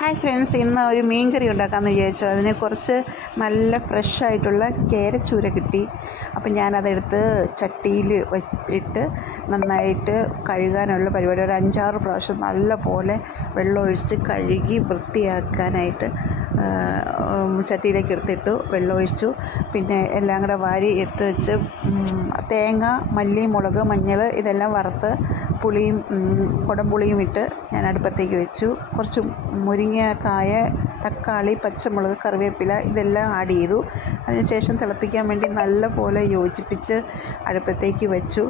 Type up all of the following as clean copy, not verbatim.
Hi friends, ഇന്ന് ഒരു മീൻ കറി ഉണ്ടാക്കാമെന്ന് വിചാരിച്ചു. അതിന് കുറച്ച് നല്ല ഫ്രഷായിട്ടുള്ള കേരച്ചൂര കിട്ടി. അപ്പം ഞാനതെടുത്ത് ചട്ടിയിൽ ഇട്ട് നന്നായിട്ട് കഴുകാനുള്ള പരിപാടി. ഒരു 5-6 പ്രാവശ്യം നല്ല പോലെ വെള്ളമൊഴിച്ച് കഴുകി വൃത്തിയാക്കാനായിട്ട് ചട്ടിയിലേക്ക് എടുത്തിട്ടു. വെള്ളമൊഴിച്ചു. പിന്നെ എല്ലാം കൂടെ വാരി എടുത്ത് വെച്ച് തേങ്ങ, മല്ലി, മുളക്, മഞ്ഞൾ ഇതെല്ലാം വറുത്ത് പുളിയും കുടംപുളിയും ഇട്ട് ഞാൻ അടുപ്പത്തേക്ക് വെച്ചു. കുറച്ച് മുരിങ്ങക്കായ, തക്കാളി, പച്ചമുളക്, കറിവേപ്പില ഇതെല്ലാം ആഡ് ചെയ്തു. അതിനുശേഷം തിളപ്പിക്കാൻ വേണ്ടി നല്ല പോലെ യോജിപ്പിച്ച് അടുപ്പത്തേക്ക് വെച്ചു.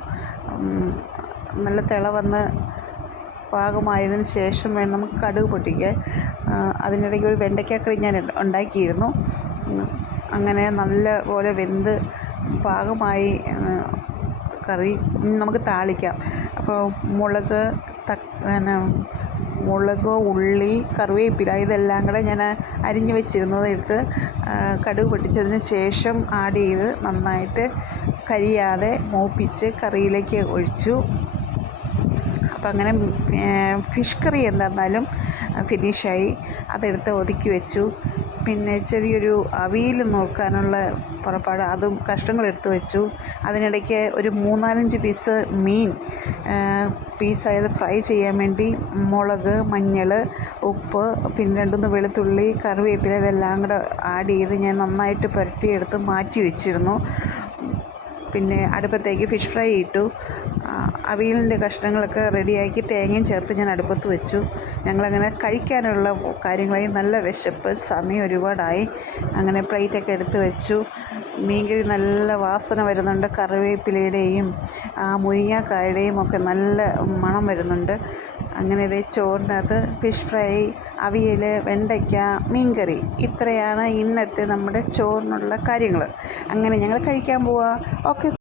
നല്ല തിള വന്ന് പാകമായതിന് ശേഷം വേണം നമുക്ക് കടുക് പൊട്ടിക്കാൻ. അതിനിടയ്ക്ക് ഒരു വെണ്ടയ്ക്ക ഞാൻ ഉണ്ടാക്കിയിരുന്നു. അങ്ങനെ നല്ല പോലെ വെന്ത് പാകമായി കറി നമുക്ക് താളിക്കാം. അപ്പോൾ മുളക്, ഉള്ളി, കറിവേപ്പില ഇതെല്ലാം കൂടെ ഞാൻ അരിഞ്ഞു വെച്ചിരുന്നത് എടുത്ത് കടുക് പൊട്ടിച്ചതിന് ശേഷം ആഡ് ചെയ്ത് നന്നായിട്ട് കരിയാതെ മൂപ്പിച്ച് കറിയിലേക്ക് ഒഴിച്ചു. അപ്പം അങ്ങനെ ഫിഷ് കറി എന്തായിരുന്നാലും ഫിനിഷായി. അതെടുത്ത് ഒതുക്കി വെച്ചു. പിന്നെ ചെറിയൊരു അവിയൽ നോക്കാനുള്ള പുറപ്പാട്, അതും കഷ്ണങ്ങളെടുത്ത് വെച്ചു. അതിനിടയ്ക്ക് ഒരു 3-4 പീസ് മീൻ പീസായത് ഫ്രൈ ചെയ്യാൻ വേണ്ടി മുളക്, മഞ്ഞൾ, ഉപ്പ്, പിന്നെ 2-3 വെളുത്തുള്ളി, കറിവേപ്പില ഇതെല്ലാം കൂടെ ആഡ് ചെയ്ത് ഞാൻ നന്നായിട്ട് പുരട്ടിയെടുത്ത് മാറ്റി വെച്ചിരുന്നു. പിന്നെ അടുപ്പത്തേക്ക് ഫിഷ് ഫ്രൈ ഇട്ടു. അവിയലിൻ്റെ കഷ്ണങ്ങളൊക്കെ റെഡിയാക്കി തേങ്ങയും ചേർത്ത് ഞാൻ അടുപ്പത്ത് വെച്ചു. ഞങ്ങളങ്ങനെ കഴിക്കാനുള്ള കാര്യങ്ങളായി. നല്ല വിശപ്പ്, സമയം ഒരുപാടായി. അങ്ങനെ പ്ലേറ്റൊക്കെ എടുത്ത് വെച്ചു. മീൻകറി നല്ല വാസന വരുന്നുണ്ട്. കറിവേപ്പിലയുടെയും മുരിങ്ങക്കായുടെയും ഒക്കെ നല്ല മണം വരുന്നുണ്ട്. അങ്ങനെ ഇതേ ചോറിനകത്ത് ഫിഷ് ഫ്രൈ, അവിയൽ, വെണ്ടയ്ക്ക, മീൻകറി, ഇത്രയാണ് ഇന്നത്തെ നമ്മുടെ ചോറിനുള്ള കാര്യങ്ങൾ. അങ്ങനെ ഞങ്ങൾ കഴിക്കാൻ പോവാം. ഓക്കെ.